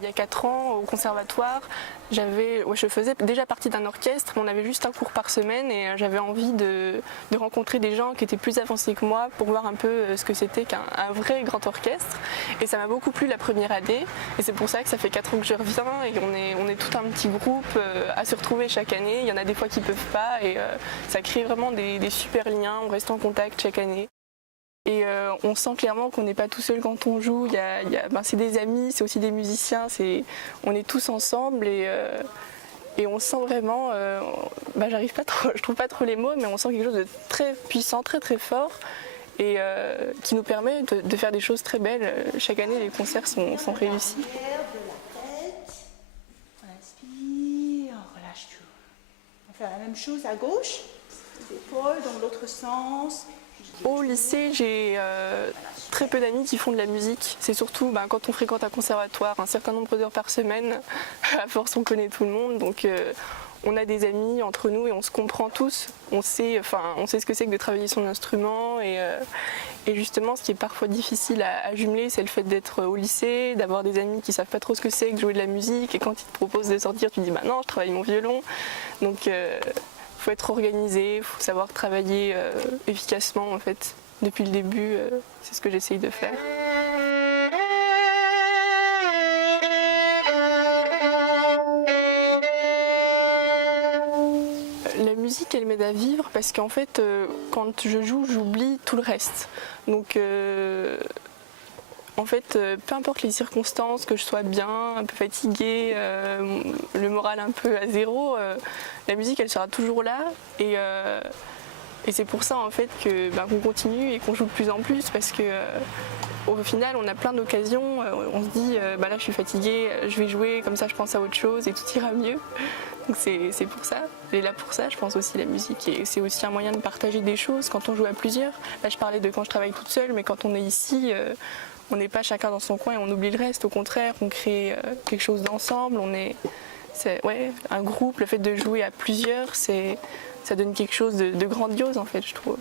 Il y a 4 ans, au conservatoire, je faisais déjà partie d'un orchestre, mais on avait juste un cours par semaine et j'avais envie de rencontrer des gens qui étaient plus avancés que moi pour voir un peu ce que c'était qu'un vrai grand orchestre. Et ça m'a beaucoup plu la première année et c'est pour ça que ça fait 4 ans que je reviens et on est tout un petit groupe à se retrouver chaque année. Il y en a des fois qui ne peuvent pas et ça crée vraiment des super liens, on reste en contact chaque année. Et on sent clairement qu'on n'est pas tout seul quand on joue, c'est des amis, c'est aussi des musiciens, on est tous ensemble et on sent vraiment, je trouve pas trop les mots, mais on sent quelque chose de très puissant, très très fort et qui nous permet de faire des choses très belles. Chaque année les concerts sont réussis. On inspire, on relâche tout. On va faire la même chose à gauche, les épaules dans l'autre sens. Au lycée, j'ai très peu d'amis qui font de la musique. C'est surtout quand on fréquente un conservatoire, un certain nombre d'heures par semaine. À force, on connaît tout le monde, donc on a des amis entre nous et on se comprend tous. On sait ce que c'est que de travailler son instrument et justement, ce qui est parfois difficile à jumeler, c'est le fait d'être au lycée, d'avoir des amis qui savent pas trop ce que c'est que jouer de la musique et quand ils te proposent de sortir, tu dis bah non, je travaille mon violon. Donc faut être organisé, il faut savoir travailler efficacement en fait. Depuis le début, c'est ce que j'essaye de faire. La musique, elle m'aide à vivre parce qu'en fait, quand je joue, j'oublie tout le reste. Donc en fait, peu importe les circonstances, que je sois bien, un peu fatiguée, le moral un peu à zéro, la musique elle sera toujours là et c'est pour ça en fait qu'on continue et qu'on joue de plus en plus parce que au final on a plein d'occasions, on se dit là je suis fatiguée, je vais jouer, comme ça je pense à autre chose et tout ira mieux. Donc c'est pour ça, et là pour ça je pense aussi la musique et c'est aussi un moyen de partager des choses quand on joue à plusieurs. Là je parlais de quand je travaille toute seule mais quand on est ici, on n'est pas chacun dans son coin et on oublie le reste, au contraire on crée quelque chose d'ensemble, un groupe, le fait de jouer à plusieurs, ça donne quelque chose de grandiose en fait je trouve.